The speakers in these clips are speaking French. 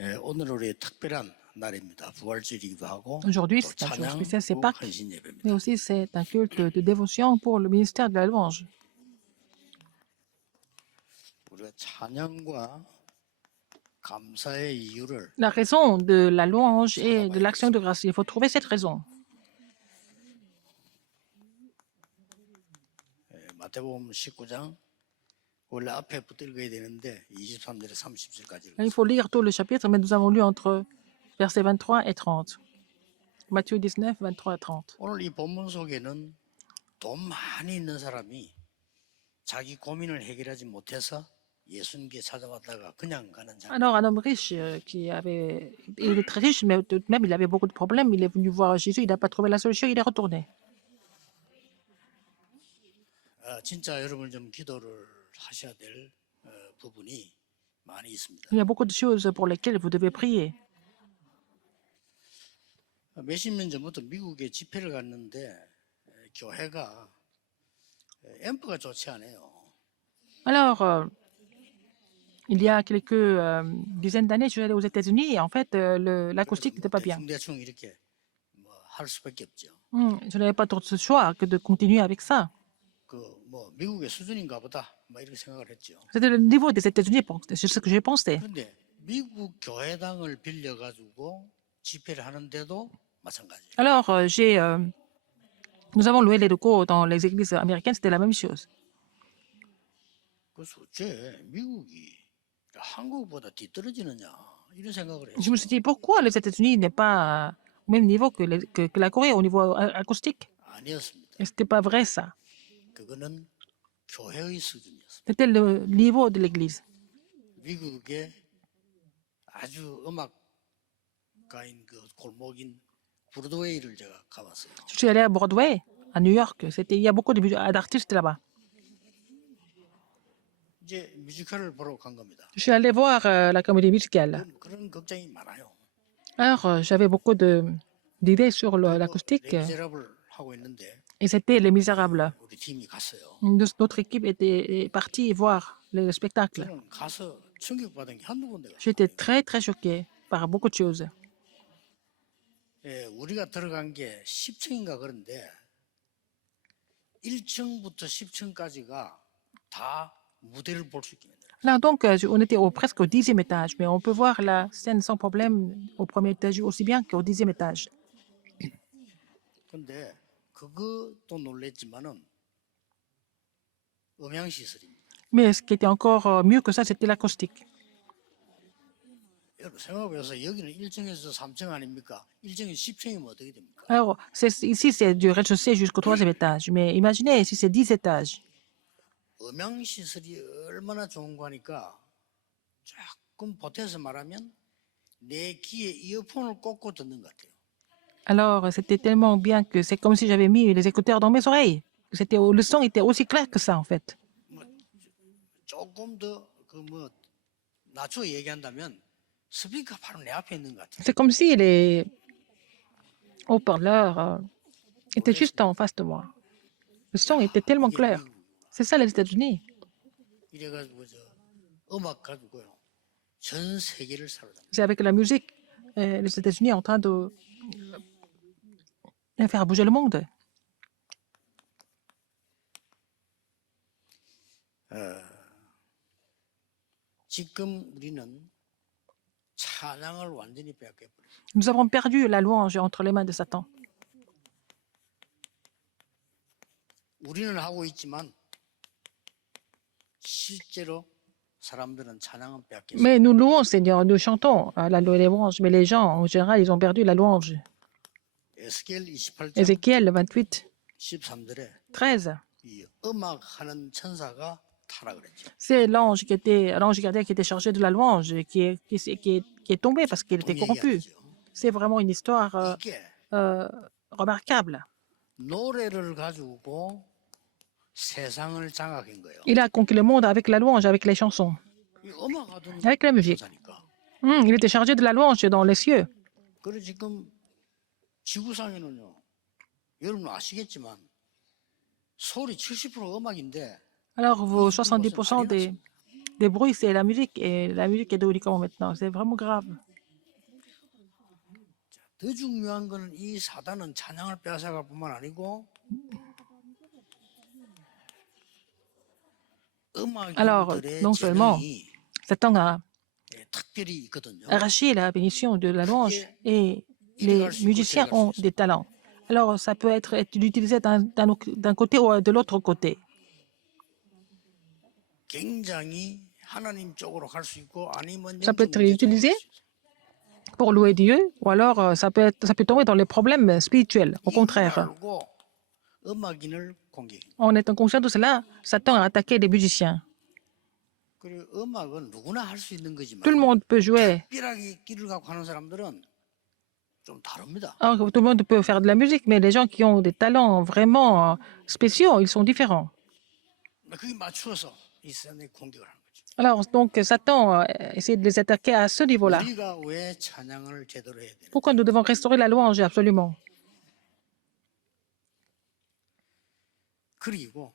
예, 오늘 우리 특별한 날입니다. 부활절이기도 하고 Aujourd'hui, 또 c'est un jour 찬양 spécial, c'est 후 Pâques, 헌신 mais 예배입니다. aussi c'est un culte de dévotion pour le ministère de la louange. 우리가 찬양과 감사의 이유를 La raison de la louange et de l'action de grâce, il faut trouver cette raison. 마태복음 19장 원래 앞에 붙어 읽어야 되는데 23절에 30절까지 Il faut lire tout le chapitre, mais nous avons lu entre versets 23 et 30. Matthieu 19, 23 et 30. 오늘 이 본문 속에는 돈 많이 있는 사람이 자기 고민을 해결하지 못해서 예수님께 찾아왔다가 그냥 가는 장면. Alors, un homme riche il était très riche, mais tout de même, il avait beaucoup de problèmes. Il est venu voir Jésus, il n'a pas trouvé la solution, il est retourné. 진짜 여러분 좀 기도를 하셔야 될 부분이 많이 있습니다. Il y a beaucoup de choses pour lesquelles vous devez prier. 몇십 년 전부터 미국에 집회를 갔는데 교회가 앰프가 좋지 않아요. Alors, il y a quelques dizaines d'années, je suis allé aux États-Unis et en fait, l'acoustique n'était pas bien. 대충 이렇게 할 수밖에 없죠. Je n'avais pas d'autre choix que de continuer avec ça. 미국의 수준인가 보다 이렇게 생각을 했죠. C'était le niveau des États-Unis, c'est ce que j'ai pensé. 그런데 미국 교회당을 빌려 가지고 집회를 하는데도 마찬가지예요. Alors, nous avons loué les locaux dans les églises américaines, c'était la même chose. 그래서 어째 미국이 한국보다 뒤떨어지느냐 이런 생각을 Je me 했어요. suis dit, pourquoi les États-Unis n'est pas au même niveau que la Corée au niveau acoustique? 아니었습니다. Et c'était pas vrai ça. 그거는 교회의 수준이었습니다. C'était le niveau de l'église. 미국의 아주 음악가인 그 골목인 브로드웨이를 제가 가봤어요. Je suis allé à Broadway, à New York. Il y a beaucoup d'artistes là-bas. 이제 뮤지컬을 보러 간 겁니다. Je suis allé voir la comédie musicale. 그런 걱정이 많아요. Alors, j'avais beaucoup d'idées sur l'acoustique 레미제라블 하고 있는데 et c'était Les Misérables. 우리 팀이 갔어요. Notre équipe est partie voir le spectacle. 저는 가서 충격받은 게 한두 군데가. J'étais très, très choquée par beaucoup de choses. 예, 우리가 들어간 게 10층인가 그런데 1층부터 10층까지가 다 무대를 볼 수 있게 만들어요. Là, donc, on était presque au 10e étage, mais on peut voir la scène sans problème au premier étage aussi bien qu'au 10e étage. 근데 그것도 놀랬지만은 음향 시설입니다. Mais ce qui était encore mieux que ça, c'était l'acoustique. 여러분 생각해보세요. 여기는 1층에서 3층 아닙니까? 1층에서 10층이면 어떻게 됩니까? Alors, ici, c'est du rez-de-chaussée jusqu'au 3e étage. Mais imaginez, si c'est 10 étages. 음향 시설이 얼마나 좋은 거니까 조금 보태서 말하면 내 귀에 이어폰을 꽂고 듣는 것 같아요. Alors, c'était tellement bien que c'est comme si j'avais mis les écouteurs dans mes oreilles. Le son était aussi clair que ça, en fait. 조금 더 낮춰 얘기한다면 스피커 바로 내 앞에 있는 것 같아요. C'est comme si les haut-parleurs étaient juste en face de moi. Le son était tellement clair. C'est ça les États-Unis. 이래가지고 음악 가지고요 전 세계를 사로잡는. C'est avec la musique, les États-Unis sont en train de faire bouger le monde. 지금 우리는 찬양을 완전히 빼앗겨버렸어요. Nous avons perdu la louange entre les mains de Satan. 우리는 하고 있지만 실제로 사람들은 찬양은 빼앗겼어요. Mais nous louons, Seigneur, nous chantons la louange, mais les gens, en général, ils ont perdu la louange. 에스겔 28장 Ézéchiel 28, 13절에 13. 이 음악하는 천사가 타락을 했죠. C'est l'ange gardien qui était chargé de la louange qui est tombé parce qu'il était corrompu. C'est vraiment une histoire 이게 remarquable. 노래를 가지고 세상을 장악한 거예요. Il a conquis le monde avec la louange, avec les chansons, 이 음악하던 avec la musique. 천사니까. Il était chargé de la louange dans les cieux. 그리고 지금 지구상에는요. 여러분 아시겠지만 소리 70% 음악인데 Alors, vos 70% des bruits, c'est la musique. Et la musique est devenue comment maintenant? C'est vraiment grave. 더 중요한 거는 이 사단은 찬양을 빼앗아갈 뿐만 아니고 Alors, 음악인들의 non seulement 재능이 Satan a 특별히 있거든요. arraché la bénédiction de la louange 그게 et 이리 les 갈 수 있고 저리 musiciens 갈 수 ont 있어요. des talents. Alors, ça peut être utilisé d'un côté ou de l'autre côté. 굉장히 하나님 쪽으로 갈 수 있고 아니면 Ça peut 영적 être 문제 쪽으로 utilisé 갈 수 있어요. pour louer Dieu, ou alors ça peut tomber dans les problèmes spirituels. Au 이걸 contraire, 알고 음악인을 공격해요. en étant conscient de cela, Satan a attaqué les musiciens. 그리고 음악은 누구나 할 수 있는 Tout le 거지만 monde peut jouer. 특별하게 끼를 갖고 하는 사람들은 좀 다릅니다. Alors, tout le monde peut faire de la musique, mais les gens qui ont des talents vraiment spéciaux, ils sont différents. 그게 맞추어서 이 사람이 공격을 하는 거죠. Alors, donc, Satan essaie de les attaquer à ce niveau-là. 우리가 왜 찬양을 제대로 해야 되나? Pourquoi nous devons restaurer la louange? Absolument. 그리고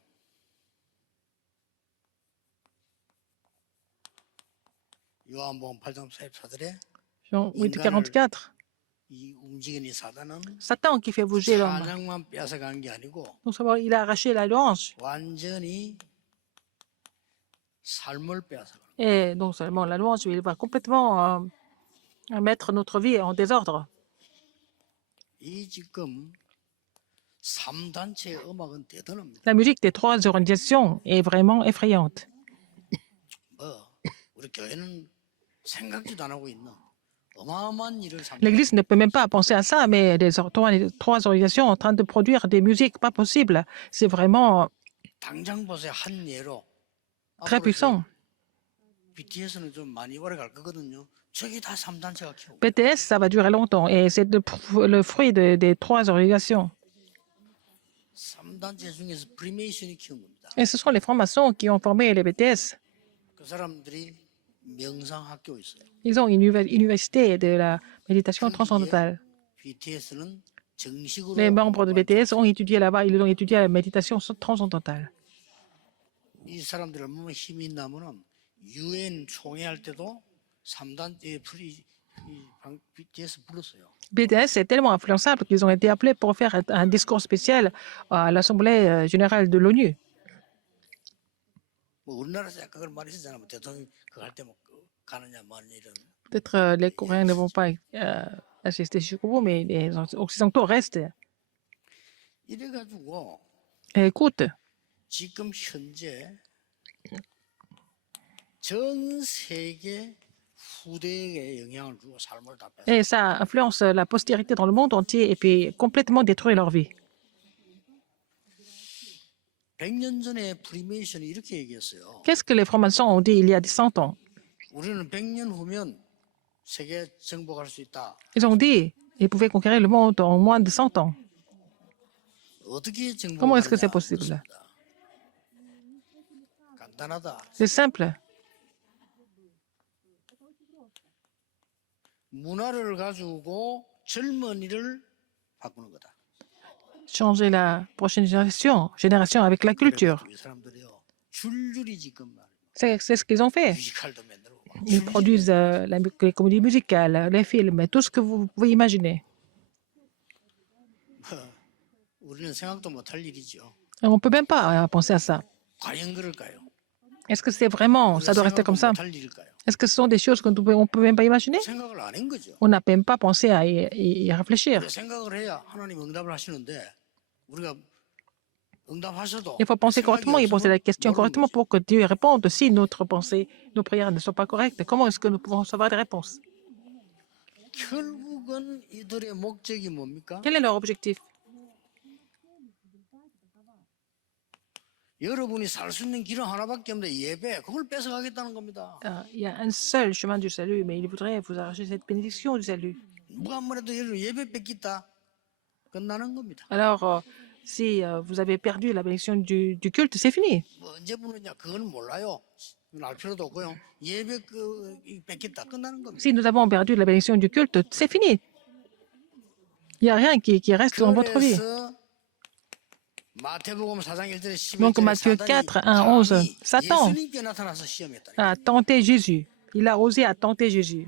요한복음 8장 44절에 Jean 8:44. 이 움직이는 사단은 Satan qui fait bouger l'homme. 찬양만 뺏어간 게 아니고 Donc, savoir, il a arraché la louange. 완전히 삶을 뺏어간. Et non seulement la louange, mais il va complètement mettre notre vie en désordre. 이 지금 3단체의 음악은 대단합니다. La musique des trois organisations est vraiment effrayante. 뭐 우리 교회는 생각지도 안 하고 있는 어마어마한 일을 삼. L'Église ne peut même pas penser à ça, mais les trois organisations en train de produire des musiques pas possibles. C'est vraiment 당장 보세요. 한 예로 très puissant. BTS는 좀 많이 오래 갈 거거든요. 저기 다 3단체가 키우고. BTS, ça va durer longtemps et c'est le fruit des trois organisations. 3단체 중에서 프리메이션이 키운 겁니다. Et ce sont les francs-maçons qui ont formé les BTS. 그 사람들이 명상학교 있어요. Ils ont une université de la méditation transcendantale. BTS는 정식으로 Les membres de BTS ont étudié là-bas, ils ont étudié la méditation transcendantale. 이 사람들 얼마나 힘이 있냐면은 UN 총회할 때도 3단체 BTS 불렀어요. BTS est tellement influençable qu'ils ont été appelés pour faire un discours spécial à l'Assemblée générale de l'ONU. 뭐 우리나라에서 약간 그런 말이 있었잖아요. 뭐 대통령 그거 할 때 뭐 가느냐 마느냐 이런. Peut-être les Coréens ne vont pas assister jusqu'au bout, mais les Occidentaux restent. 이래가지고 Et écoute, 지금 현재 전 세계 후대에 영향을 주고 삶을 다 뺏어. et ça influence la postérité dans le monde entier et puis complètement détruit leur vie. 100년 전에 프리메이션이 이렇게 얘기했어요. Qu'est-ce que les francs-maçons ont dit il y a 100 ans? 우리는 100년 후면 세계 정복할 수 있다. Ils ont dit qu'ils pouvaient conquérir le monde en moins de 100 ans. 어떻게 Comment est-ce que c'est 정복하느냐? possible? 간단하다. C'est simple. 문화를 가지고 젊은이를 바꾸는 거다. Changer la prochaine génération avec la culture. 이 사람들이요 줄줄이 지금 C'est ce qu'ils ont fait. 뮤지컬도 만들고 막 Ils produisent les comédies musicales, les films, tout ce que vous pouvez imaginer. 우리는 생각도 못할 일이죠. Et on ne peut même pas penser à ça. 과연 그럴까요? Est-ce que c'est vraiment, ça doit rester comme ça? 못할 일일까요? Est-ce que ce sont des choses qu'on ne peut même pas imaginer? 생각을 안 한 거죠. On n'a même pas pensé à y réfléchir. 생각을 해야 하나님 응답을 하시는데 우리가 응답하셔도 Il faut penser correctement et poser la question correctement pour que Dieu réponde. Si notre pensée, nos prières ne sont pas correctes, comment est-ce que nous pouvons recevoir des réponses? 결국은 이들의 목적이 뭡니까? Quel est leur objectif? 여러분이 살 수 있는 길은 하나밖에 없는데 예배 그걸 뺏어가겠다는 겁니다. Il y a un seul chemin du salut, mais il voudrait vous arracher cette bénédiction du salut. 누가 아무래도 여러분 예배 뺏겠다 끝나는 겁니다. Alors, si vous avez perdu la bénédiction du culte, c'est fini. 뭐 언제 부르냐 그건 몰라요. 알 필요도 없고요. 예배 뺏겠다 끝나는 겁니다. Si nous avons perdu la bénédiction du culte, c'est fini. Il n'y a rien qui reste dans votre vie. 그래서 마태복음 4장 1절에 Donc 11절에 Matthieu 사단이 4, 1, 11, 감히 Satan 예수님께 나타나서 시험했다. a tenté Jésus. Il a osé à tenter Jésus.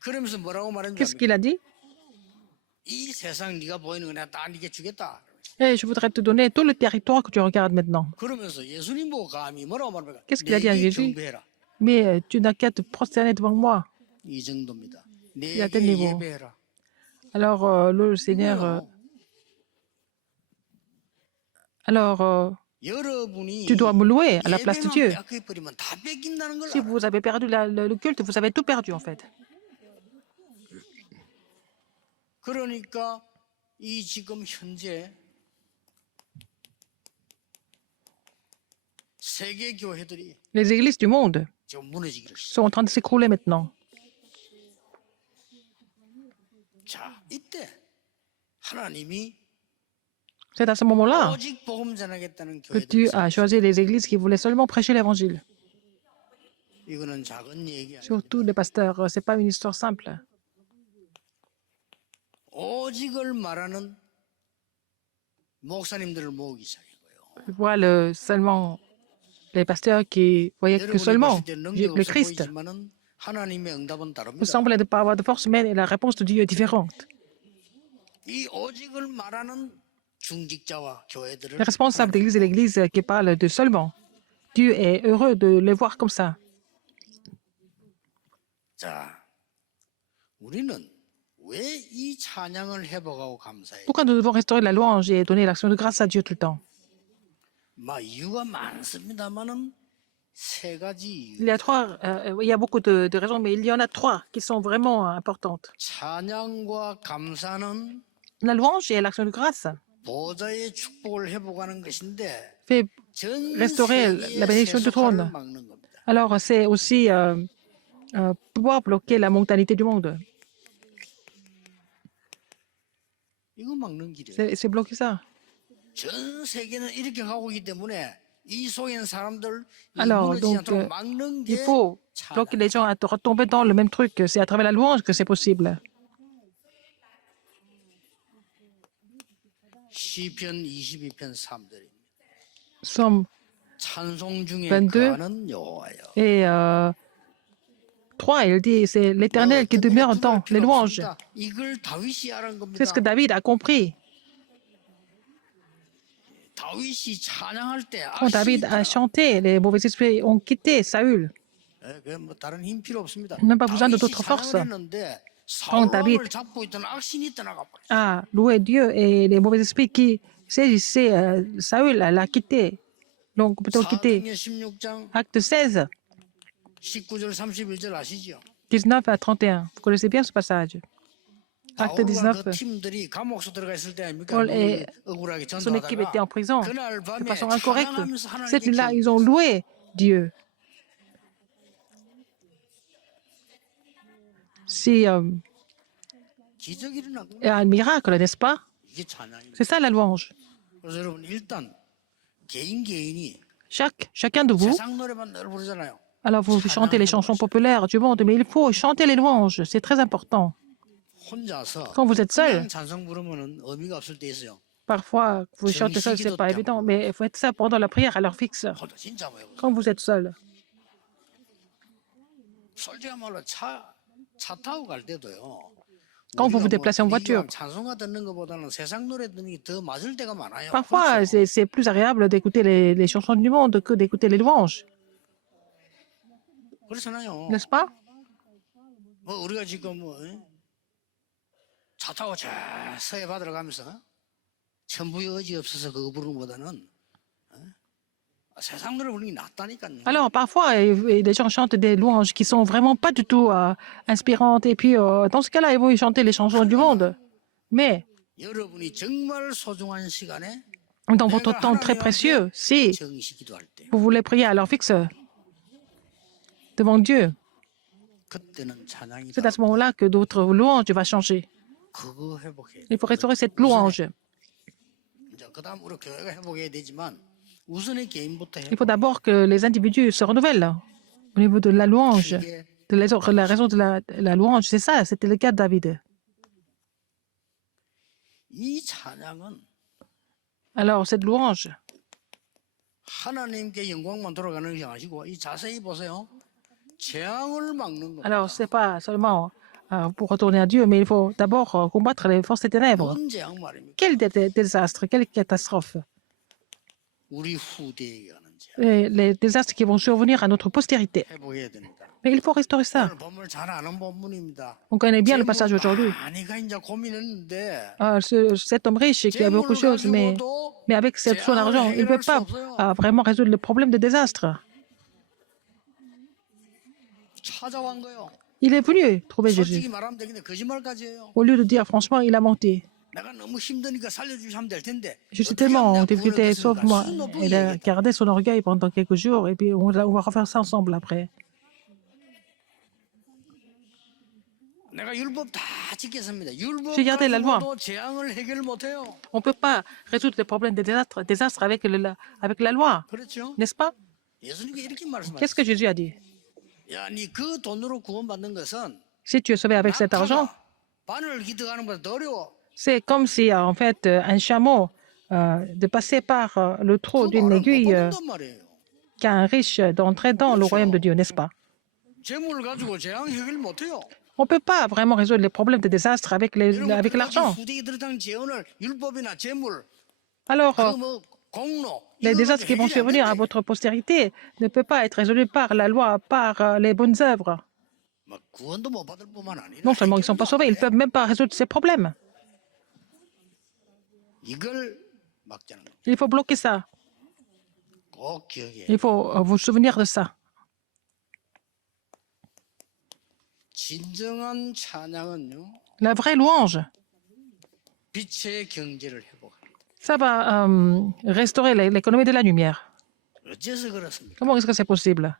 그러면서 뭐라고 말했는지 Qu'est-ce qu'il 압니까? a dit? 이 세상 네가 보이는 거 내가 다 네게 주겠다. Eh, je voudrais te donner tout le territoire que tu regardes maintenant. 그러면서 예수님 보고 감히 뭐라고 말합니까? Qu'est-ce qu'il a dit à 내게 Jésus? 경배해라. Mais tu n'as qu'à te prosterner devant moi. 이 정도입니다. Il a tel 내게 niveau. 예배해라. Alors le Seigneur, 이거요. alors 여러분이 tu dois me louer à la place de 예배만 Dieu. 빼앗겨버리면 다 뺏긴다는 걸 Si 알아요. vous avez perdu le culte, vous avez tout perdu en fait. 그러니까 이 지금 현재 세계 교회들이 Les églises du monde 지금 무너지기를 시작. sont en train de s'écrouler maintenant. 자, 이때 하나님이 C'est à ce moment-là 오직 복음 전하겠다는 que Dieu 교회들. a choisi les églises qui voulaient seulement prêcher l'évangile. 이거는 작은 얘기 아니에요. Surtout les pasteurs, c'est pas une histoire simple. 오직을 말하는 목사님들을 모으기 시작한 거예요. Je vois seulement les pasteurs qui voyaient que 여러분이 seulement 봤을 때 능력 le 없어 Christ. 보이지만은 하나님의 응답은 Vous 다릅니다. semblez ne pas avoir de force, mais la réponse de Dieu est différente. 이 오직을 말하는 중직자와 교회들을 Les responsables d'église et l'église qui parlent de seulement, Dieu est heureux de les voir comme ça. 자, 우리는 왜 이 찬양을 회복하고 감사해요? Pourquoi nous devons restaurer la louange et donner l'action de grâce à Dieu tout le temps? 막 이유가 많습니다만은 세 가지 Il y a beaucoup de raisons, mais il y en a trois qui sont vraiment importantes. 찬양과 감사는 La louange et l'action de grâce 보좌의 축복을 회복하는 것인데 fait 전 restaurer la 세계의 bénédiction du 세속화를 trône. 막는 겁니다. Alors, c'est aussi pouvoir bloquer la mondanité du monde. 이거 막는 길이에요. C'est bloquer ça. 전 세계는 이렇게 가고 있기 때문에 이 속에 있는 사람들 이 Alors, 무너지지 donc, 않도록 막는 il 게 faut 찬양. bloquer les gens à retomber dans le même truc. C'est à travers la louange que c'est possible. 시편 22편 3절입니다. Somme 찬송 중에 22. 거하는 여호와여. et 3, il dit, c'est l'Éternel qui demeure dans les louanges. 이걸 다윗이 알은 겁니다. C'est ce que David a compris. 다윗이 찬양할 때 Quand David a chanté, les mauvais esprits ont quitté Saül. 뭐 다른 힘 필요 없습니다. Il n'a pas besoin de 다윗이 d'autres forces. 찬양을 했는데 Quand David 사울왕을 잡고 있던 악신이 떠나가 버렸어요. a loué Dieu et les mauvais esprits qui saisissaient Saül l'a quitté. Donc, plutôt quitté. 사도행전 16장 Acte 16, 19절 31절 아시죠? 19 à 31. Vous connaissez bien ce passage. Acte 바울과 19. 그 팀들이 감옥소 들어가 있을 때 아닙니까? Paul et 억울하게 son équipe étaient 전도하다가 en prison 그날 de 밤에 façon incorrecte. 찬양하면서 Cette 하나님께 nuit-là, ils ont loué Dieu. Si 기적이 일어난 거예요. il y a un miracle, n'est-ce pas? 이게 찬양입니다. C'est ça la louange. 그래서 여러분 일단 개인이 Chacun de vous, 세상 노래만 늘 부르잖아요. alors vous chantez les chansons populaires du monde, mais il faut chanter les louanges. C'est très important. 혼자서 Quand vous êtes seul, 그냥 찬송 부르면은 의미가 없을 때 있어요. parfois, vous chantez seul, c'est pas évident, mais il faut être ça pendant la prière à l'heure fixe. 혼자 진짜 뭐 해보세요. Quand vous êtes seul, 솔직한 말로 차 타고 갈 때도요. quand vous vous 우리가 déplacez en voiture, 찬송가 듣는 것보다는 세상 노래 듣는 게 더 맞을 때가 많아요. parfois, 그렇죠? c'est plus agréable d'écouter les chansons du monde que d'écouter les louanges, 그렇잖아요. n'est-ce pas? 뭐 우리가 지금 차 타고 저 서해 받으러 가면서 천부의 의지 없어서 그거 부르는 것보다는 세상 노래 부르는 게 낫다니까요. Alors, parfois, les gens chantent des louanges qui sont vraiment pas du tout inspirantes. Et puis, dans ce cas-là, ils vont chanter les chansons du monde. Mais, 여러분이 정말 소중한 시간에 dans votre temps très précieux, si 정시 기도할 때 vous voulez prier à l'heure fixe devant Dieu, 그때는 찬양이 c'est à ce moment-là que d'autres louanges va changer. 그거 회복해. Il faut restaurer cette louange. 이제 그다음 우리 교회가 회복해야 되지만 우선의 개인부터 Il faut d'abord que les individus se renouvellent au niveau de la louange. 회복해. La raison de la louange, c'est ça, c'était le cas de David. 이 찬양은 Alors, cette louange, 하나님께 영광만 돌아가는 것이 아니고 이 자세히 보세요. 재앙을 막는 겁니다. alors, c'est pas seulement pour retourner à Dieu, mais il faut d'abord combattre les forces des ténèbres. 뭔 재앙 말입니까? Quel désastre, quelle catastrophe. 우리 후대에게 하는 재앙 Les désastres qui vont survenir à notre postérité. 회복해야 되니까. Mais il faut restaurer ça. 오늘 본문을 잘 아는 본문입니다. On connaît bien le passage aujourd'hui. 많이가 이제 고민했는데 Cet homme riche qui a beaucoup de choses, mais avec son argent, il ne peut pas vraiment résoudre le problème de désastre. 찾아간 거요. Il est venu trouver Jésus. 솔직히 말하면 되겠네. 거짓말까지 해요. Au lieu de dire franchement, il a menti. 내가 너무 힘드니까 살려주시면 될 텐데. Je suis 어떻게 하면 tellement en 내가 구원을 difficulté, 얻겠습니까? sauve-moi. 수준 높은 Il a 얘기겠다. gardé son orgueil pendant quelques jours et puis on va refaire ça ensemble après. 내가 율법 다 지켰습니다. 율법 J'ai gardé la loi. 가지고도 재앙을 해결 못해요. On ne peut pas résoudre les problèmes des désastres avec la loi, 그렇죠? n'est-ce pas? 예수님께 이렇게 Qu'est-ce que 말씀하셨어요. Jésus a dit? 야, 니 그 돈으로 구원받는 것은 Si tu es sauvé avec cet argent, 바늘 기득하는 것보다 더 어려워. c'est comme si, en fait, un chameau de passer par le trou 그 d'une 말은 못 aiguille 받는단 말이에요. qu'un riche d'entrer dans le royaume de Dieu, n'est-ce pas? 재물을 가지고 재앙 해결 못해요. On ne peut pas vraiment résoudre les problèmes de désastre avec l'argent. 후대에 들었다는 재원을 율법이나 재물, Alors, 그뭐 공로 les désastres qui vont survenir à votre postérité ne peuvent pas être résolus par la loi, par les bonnes œuvres. 막 구원도 못 받을 뿐만 아니라 Non seulement ils ne sont pas sauvés, ils ne peuvent même pas résoudre ces problèmes. 이걸 막자는 거. Il faut bloquer ça. 꼭 기억해. Il faut vous souvenir de ça. 진정한 찬양은요, La vraie louange, 빛의 경제를 회복합니다. ça va restaurer l'économie de la lumière. 어째서 그렇습니까? Comment est-ce que c'est possible?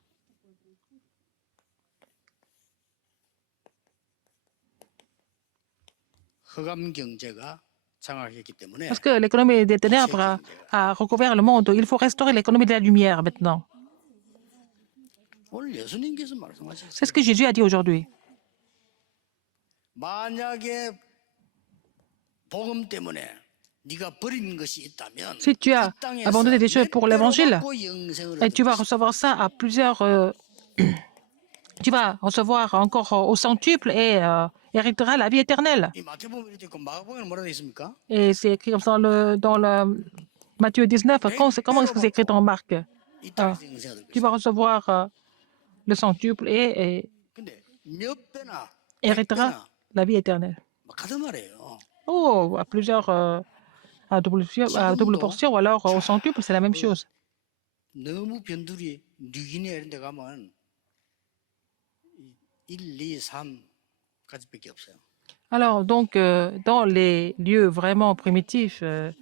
흑암 경제가 장악했기 때문에 Parce que l'économie des ténèbres a recouvert le monde. Il faut restaurer l'économie de la lumière maintenant. 오늘 예수님께서 C'est 말씀하셨어요. ce que Jésus a dit aujourd'hui. 만약에 복음 때문에 네가 버린 것이 있다면 Si tu as 이 땅에서 abandonné des choses pour 몇 배로 l'évangile, 받고 영생을 et tu vas 얻을 recevoir ça à plusieurs. Tu vas recevoir encore au centuple et hériteras la vie éternelle. 이 마태복음 이렇게 있고 마가복음에는 뭐라 되어 있습니까? Et c'est écrit comme ça dans le Matthieu 19. Comment est-ce que c'est écrit dans Marc? 이 땅에서 영생을 얻을 Tu 것이다. vas recevoir le centuple et 근데 몇 배나 hériteras 배나 la vie éternelle. 막 하단 말이에요. Oh, à plusieurs. À double portion ou alors au centuple, c'est la même chose. 너무 변두리 뉴기니아 이런 데 가면 1, 2, 3까지밖에 없어요. Alors, donc, dans les lieux vraiment primitifs, il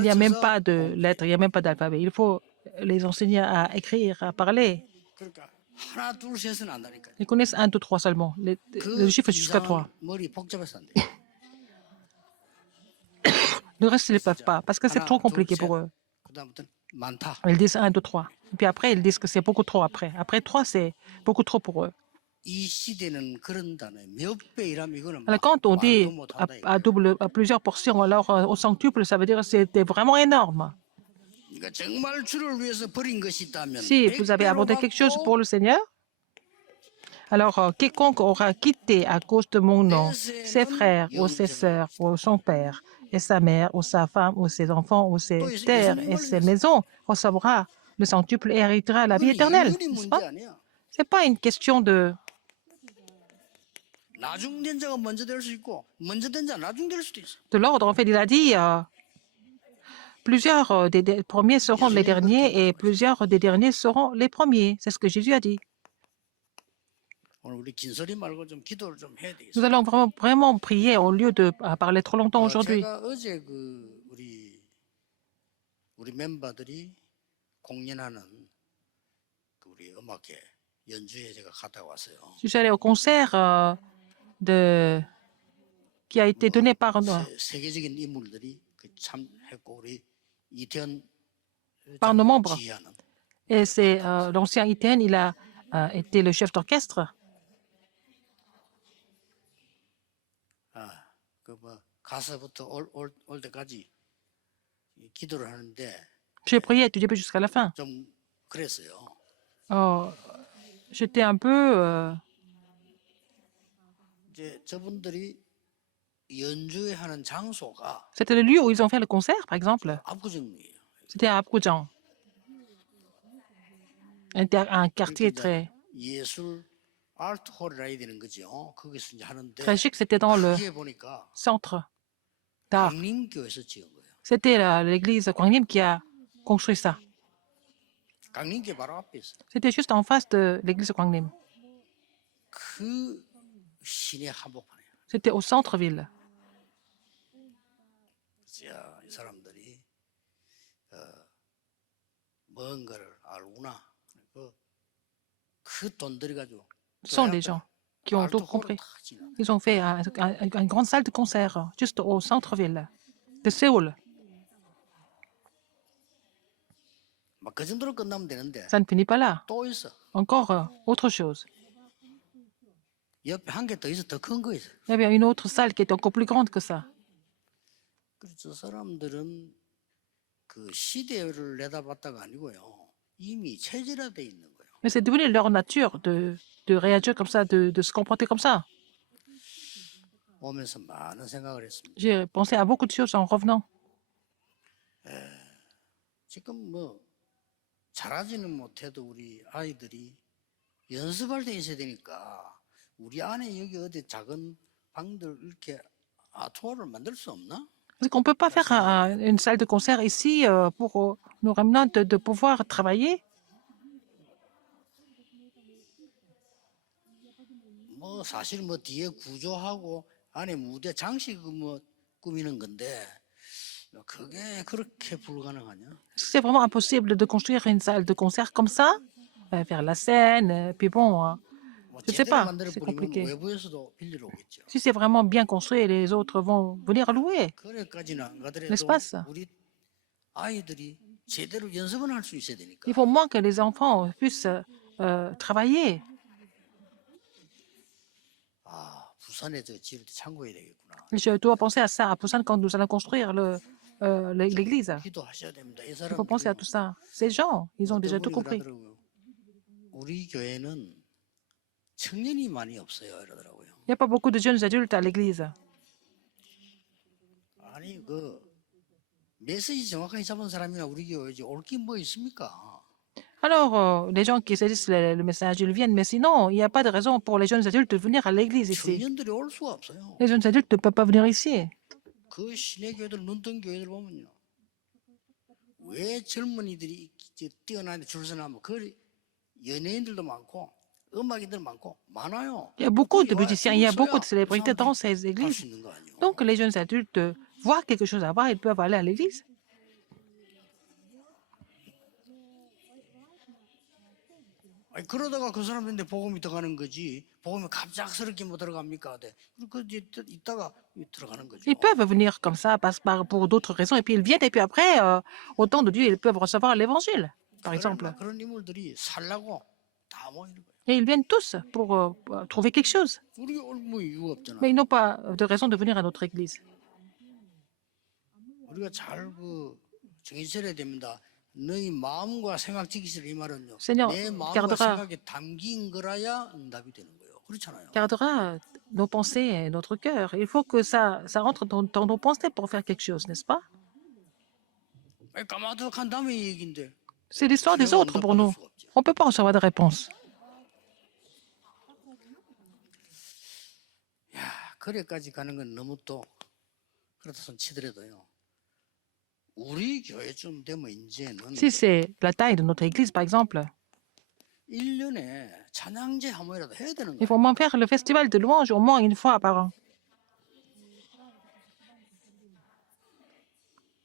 n'y a même pas de lettres, il n'y a même pas d'alphabet. Il faut les enseigner à écrire, à parler. 그러니까 하나 둘 셋은 안다니까요. Ils connaissent 1, 2, 3 seulement. Le chiffre est jusqu'à 3. 머리 복잡해서 안 돼요. Le reste, ils ne peuvent pas parce que c'est trop compliqué pour eux. 그다음부터 많다. Ils disent 1, 2, 3. Et puis après, ils disent que c'est beaucoup trop après. Après 3, c'est beaucoup trop pour eux. 이 시대는 그런 단어에 몇 배이라면 이거는 Alors, quand on dit 말도 못한다, à plusieurs portions, alors au centuple, ça veut dire que c'était vraiment énorme. 그러니까 정말 주를 위해서 버린 것이 있다면 Si vous avez 100배로 abandonné quelque chose 받고 pour le Seigneur, alors quiconque aura quitté à cause de mon nom ses frères ou ses sœurs ou son père et sa mère ou sa femme ou ses enfants ou ses terres et ses maisons recevra le centuple et héritera la vie 그건 éternelle. 이윤이 N'est-ce 문제 pas? 아니야. C'est pas une question de... 나중된 자가 먼저 될 수 있고 먼저 된 자 나중 될 수도 있어. de l'ordre. En fait, il a dit plusieurs des premiers seront les derniers et plusieurs des derniers seront les premiers. C'est ce que Jésus a dit. 오늘 우리 긴 소리 말고 좀 기도를 좀 해야 되겠어. Nous allons vraiment prier au lieu de parler trop longtemps aujourd'hui. 제가 어제 우리 멤버들이 공연하는 우리 음악회 연주회 제가 갔다 왔어요. Je suis allé au concert qui a été donné par 세계적인 인물들이 참했고 우리 이태원 nos membres. 지휘하는 Et c'est l'ancien Iten, il a été le chef d'orchestre. 가서부터 올 때까지 기도를 하는데 J'ai prié du début jusqu'à la fin. 좀 그랬어요. Oh, j'étais un peu... 이제 저분들이 연주하는 장소가 C'était le lieu où ils ont fait le concert, par exemple. 압구정이에요. C'était à Abidjan, un quartier 그러니까 très, 이제 예술 아트홀이라 해야 되는 거죠. 거기서 이제 하는데 très chic. C'était dans le 그게 보니까 centre d'art. 강림교에서 지은 거예요. C'était l'église Kwangnim qui a construit ça. 강림교 바로 앞에 있어요. C'était juste en face de l'église Kwangnim. 그 시내 한복판이에요. C'était au centre-ville. 자, 이 사람들이 뭔가를 알구나. 그 돈 들여가지고 Ce sont des gens qui ont tout compris. Ils ont fait une grande salle de concert juste au centre-ville de Séoul. 막그 정도로 끝나면 되는데 Ça ne finit pas là. 또 있어. Encore autre chose. 옆에 한 개 더 있어. 더 큰 거 있어. Il y avait une autre salle qui était encore plus grande que ça. 그래서 저 사람들은 그 시대를 내다봤다가 아니고요. 이미 체질화돼 있는 거예요. Mais c'est devenu leur nature de réagir comme ça, de se comporter comme ça. 오면서 많은 생각을 했습니다. J'ai pensé à beaucoup de choses en revenant. 지금 뭐 잘하지는 못해도 우리 아이들이 연습할 때 있어야 되니까 우리 안에 여기 어디 작은 방들 이렇게 아트홀을 만들 수 없나? Est-ce qu'on ne peut pas faire une salle de concert ici pour nos remnants de pouvoir travailler? 뭐 사실 뭐 뒤에 구조하고 안에 무대 장식 뭐 꾸미는 건데 그게 그렇게 불가능하냐? Est-ce que c'est vraiment impossible de construire une salle de concert comme ça? Faire la scène, puis bon, 뭐 je ne sais 제대로 pas, 만들어 c'est 버리면 compliqué. 외부에서도 빌리러 오겠죠. Si c'est vraiment bien construit, les autres vont venir louer 그래까지는 안 가더라도 l'espace. 우리 아이들이 제대로 연습은 할 수 있어야 되니까. Il faut moins que les enfants puissent travailler. 아, 부산에 저 지을 때 참고해야 되겠구나. Je dois penser à ça à Busan quand nous allons construire l'église. 기도하셔야 됩니다. 이 Il faut penser à 사람들은 tout ça. Ces gens, ils ont déjà 어떤 tout 분이 compris. 그러더라고요. 우리 교회는 청년이 많이 없어요. 이러더라고요. Il n'y a pas beaucoup de jeunes adultes à l'église. 아니 그 메시지 정확하게 잡은 사람이나 우리 교회지 올 게 뭐 있습니까? Alors, les gens qui saisissent le message, ils viennent, mais sinon, il n'y a pas de raison pour les jeunes adultes de venir à l'église ici. 청년들이 올 수가 없어요. Les jeunes adultes ne peuvent pas venir ici. 그 시내 교회들 눈뜬 교회들 보면요. 왜 젊은이들이 뛰어나는데 줄 서나면 그 연예인들도 많고 음악인들 많고 많아요. Il y a beaucoup de 거기 와 musiciens, il y a 줄 beaucoup de 서야 célébrités dans ces 할수 églises. 있는 거 아니에요? Donc, les jeunes adultes voient quelque chose à voir, ils peuvent aller à l'église. 아니, 그러다가 그 사람들한테 복음이 들어가는 거지. 복음이 갑작스럽게 뭐 들어갑니까? 네. 그 이제 있다가 들어가는 거죠. Ils peuvent venir comme ça, pour d'autres raisons, et puis ils viennent, et puis après, au temps de Dieu, ils peuvent recevoir l'évangile, par exemple. 그런 인물들이 살라고 다 모이는 거예요. Et ils viennent tous pour trouver quelque chose. 우리 뭐 이유가 없잖아. Mais ils n'ont pas de raison de venir à notre église. 우리가 잘 정신 차려야 됩니다. 너희 마음과 생각 지키시라 이 말은요. Seigneur 내 마음과 gardera, 생각에 담긴 거라야 응답이 되는 거예요. 그렇잖아요. gardera nos pensées et notre cœur. Il faut que ça rentre dans nos pensées pour faire quelque chose, n'est-ce pas? 아니, 까마득한 다음에 얘기인데 C'est l'histoire des 내가 autres pour 응답받을 nous. 수가 없죠. On ne peut pas recevoir de réponse. 야, 그래까지 가는 건 너무 또 그렇다 손 치더라도요. 우리 교회쯤 되면 이제는 Si c'est la taille de notre église, par exemple, 1년에 찬양제 한 번이라도 해야 되는 il 거예요. faut au moins faire le festival de louanges au moins une fois par an.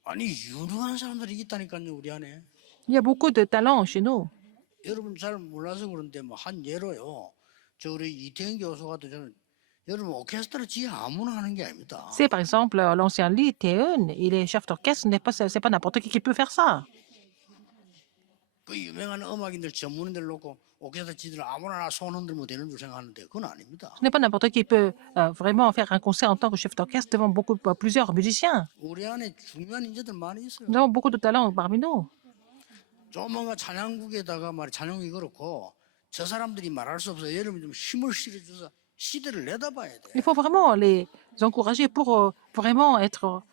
아니 유능한 사람들이 있다니까요 우리 안에. Il y a beaucoup de talents chez nous. 여러분 잘 몰라서 그런데 뭐 한 예로요. 저 우리 이태영 교수가도 저는 여러분 오케스트라 지 아무나 하는 게 아닙니다. C'est par exemple l'ancien Lee Tae-eun, il est chef d'orchestre, c'est pas n'importe qui peut faire ça. 그 유명한 음악인들 전문인들 놓고 오케스트라 지들 아무나 손 흔들면 되는 줄 생각하는데 그건 아닙니다. Ce n'est pas n'importe qui peut vraiment faire un concert en tant que chef d'orchestre devant plusieurs musiciens. 우리 안에 중요한 인재들 많이 Nous 있어요. avons beaucoup de talents parmi nous. 조만간 찬양국에다가 말 찬양이 그렇고 저 사람들이 말할 수 없어. 여러분 좀 힘을 실어줘서 시대를 내다봐야 돼. Il faut vraiment les encourager pour vraiment être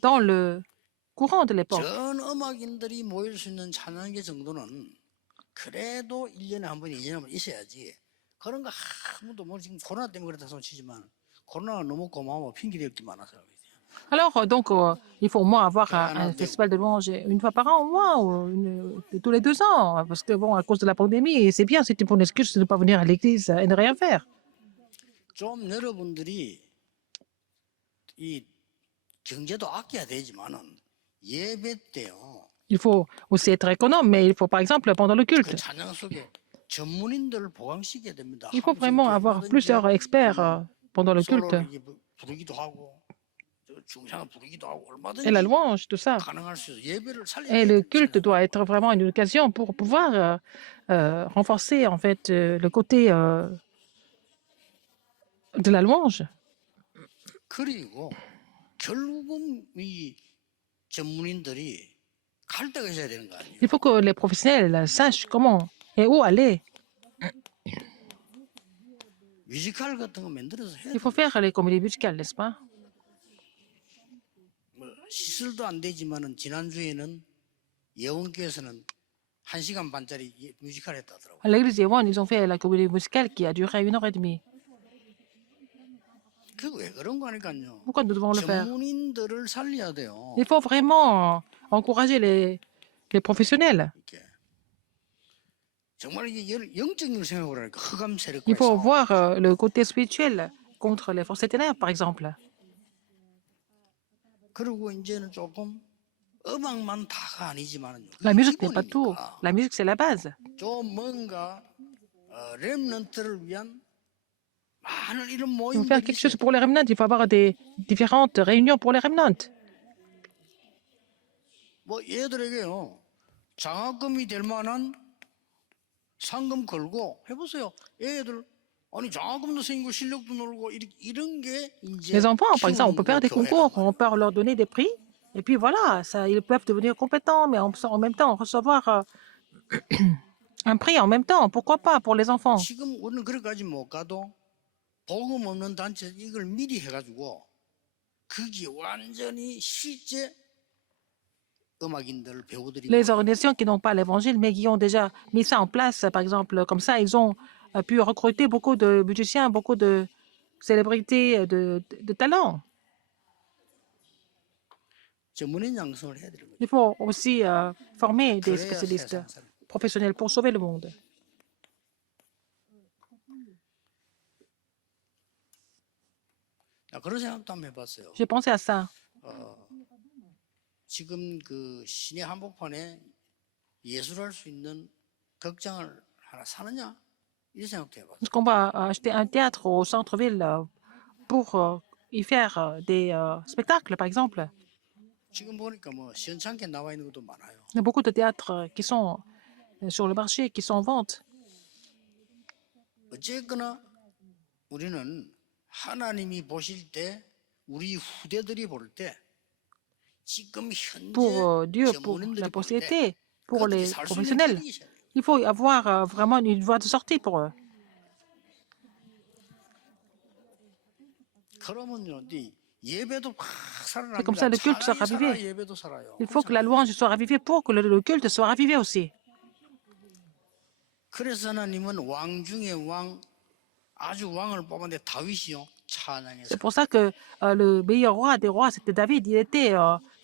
dans le courant de l'époque. 전 음악인들이 모일 수 있는 찬양계 정도는 그래도 1년에 한 번, 2년에 한 번 있어야지. 그런 거 아무도 뭐 지금 코로나 때문에 그렇다 손치지만 코로나가 너무 고마워 핑계댈 게 많아서. Alors, donc, il faut au moins avoir un festival de louanges une fois par an, au moins, ou tous les 2 ans. Parce que, bon, à cause de la pandémie, c'est bien, c'était pour une excuse de ne pas venir à l'église et ne rien faire. 좀 여러분들이 이 경제도 아껴야 되지만은 예배 때요. Il faut aussi être économe, mais il faut, par exemple, pendant le 그 culte, 찬양 속에 전문인들을 보강시켜야 됩니다. il faut vraiment avoir plusieurs experts pendant le culte. 솔로를 부르기도 하고 중창을 부르기도 하고 Et la 얼마든지 louange, tout ça. 가능할 수 있어. 예배를 살려야 Et 돼. le culte doit être vraiment une occasion pour pouvoir renforcer, en fait, le côté de la louange. 그리고 결국은 이 전문인들이 갈 데가 있어야 되는 거 아니에요? Il faut que les professionnels sachent comment et où aller. 뮤지컬 같은 거 만들어서 해야 돼. Il faut faire les comédies musicales, n'est-ce pas? 뭐 시설도 안 되지만은 지난주에는 예원교에서는 1시간 반짜리 뮤지컬 했다더라고. À l'église Yewan, ils ont fait la comédie musicale qui a duré 1 heure et demie. 그게 왜 그런 거니까요. Pourquoi nous devons le faire? 전문인들을 살려야 돼요. Il faut vraiment encourager les professionnels. 이렇게. 정말 이게 영적인 생각을 하니까 흑암 세력과 Il faut 싸워. voir le côté spirituel contre les forces des ténèbres, par exemple. 그리고 이제는 조금 음악만 다가 아니지만은 La musique n'est pas tout. La musique, c'est la base. 좀 뭔가 렘넌트를 위한 많은 이런 Il faut faire 모임들이 quelque chose pour les remnants. Il faut avoir des différentes réunions pour les remnants. 뭐 얘들에게요 장학금이 될 만한 상금 걸고 해보세요. 얘들 아니 장학금도 생기고 실력도 늘고 이런 게 이제 Les enfants, par exemple, on peut faire des 교회란 concours, 말이에요. on peut leur donner des prix. Et puis voilà, ça, ils peuvent devenir compétents, mais en même temps recevoir un prix en même temps. Pourquoi pas pour les enfants? 지금 우리는 그렇게까지 못 가도 복음 없는 단체 이걸 미리 해가지고 그게 완전히 실제 음악인들 배우들이 Les organisations qui n'ont pas l'évangile, mais qui ont déjà mis ça en place, par exemple, comme ça, ils ont pu recruter beaucoup de musiciens, beaucoup de célébrités, de talents. 전문인 양성을 해야 되는 거죠. Il faut aussi former des 그래야 spécialistes 세상 살아. professionnels pour sauver le monde. 나 그런 생각도 한번 해봤어요. J'ai pensé à ça. 지금 그 시내 한복판에 예술할 수 있는 극장을 하나 사느냐 이 생각도 해봤어요. Est-ce qu'on va acheter un théâtre au centre-ville pour y faire des spectacles, par exemple? 지금 보니까 뭐 시원찮게 나와 있는 것도 많아요. Il y a beaucoup de théâtres qui sont sur le marché, qui sont en vente. 어쨌거나 우리는 하나님이 보실 때 우리 후대들이 볼 때 지금 현재 Pour Dieu, pour 전문인들이 la 볼 때 société, pour 그들이 les 살 수 있는 professionnels, 길이 있어야 돼요. il faut avoir vraiment une voie de sortie pour eux. 그러면요, 이 예배도 막 C'est comme ça 살아납니다. le culte sera 찬양이 살아 ravivé. 예배도 살아요. Il faut que la louange soit ravivée pour que le culte soit ravivé aussi. 그래서 하나님은 왕 중에 왕, 아주 왕을 뽑았는데 다윗이요 찬양에서 C'est pour ça que le meilleur roi des rois, c'était David. Il était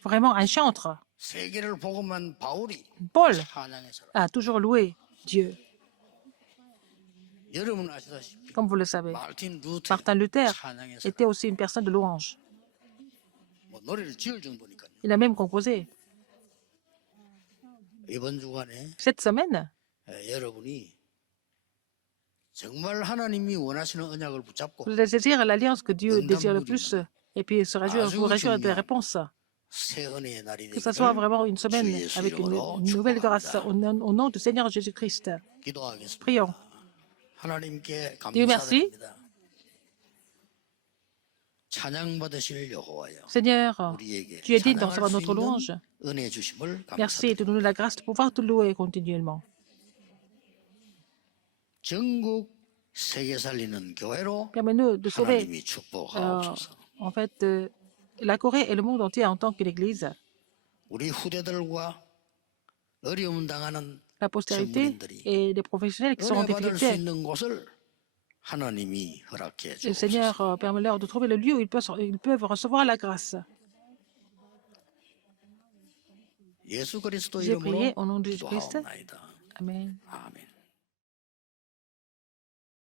vraiment un chantre. 세계를 복음한 바울이 Paul 찬양에서 a toujours loué Dieu, 여러분 아시다시피 comme vous le savez. 마르틴 루터 Martin Luther 찬양에서 était aussi une personne de louange. 뭐 노래를 지을 정도니까요. Il a même composé. 이번 주간에 Cette semaine, 여러분이 정말 하나님이 원하시는 언약을 붙잡고 vous allez saisir l'alliance que Dieu désire le plus et puis se réjouir, vous réjouir des réponses. 새 은혜의 날이 Que ce soit 되기를 vraiment une 주 semaine 예수 avec 이름으로 une nouvelle grâce 축복합니다. au nom du Seigneur Jésus-Christ. 기도하겠습니다. Prions. 하나님께 Dieu merci. 감사드립니다. 찬양 받으실 여호와여, Seigneur, 우리에게 tu es digne de 찬양할 recevoir 수 notre 있는 louange. 은혜 주심을 Merci de 감사드립니다. nous donner la grâce de pouvoir te louer continuellement. 전국 세계 살리는 교회로 Permets-nous de sauver 하나님이 축복하옵소서. en fait la Corée et le monde entier en tant qu'une église. 우리 후대들과 어려움 당하는 La postérité 전문인들이 et les professionnels qui sont en 은혜 받을 수 difficulté. 있는 곳을 하나님이 허락해 Le Seigneur 주옵소서. permet-leur de trouver le lieu où ils peuvent recevoir la grâce. 예수 그리스도 J'ai prié 이름으로 au nom de Jésus-Christ. 기도하옵나이다. Amen. 아멘.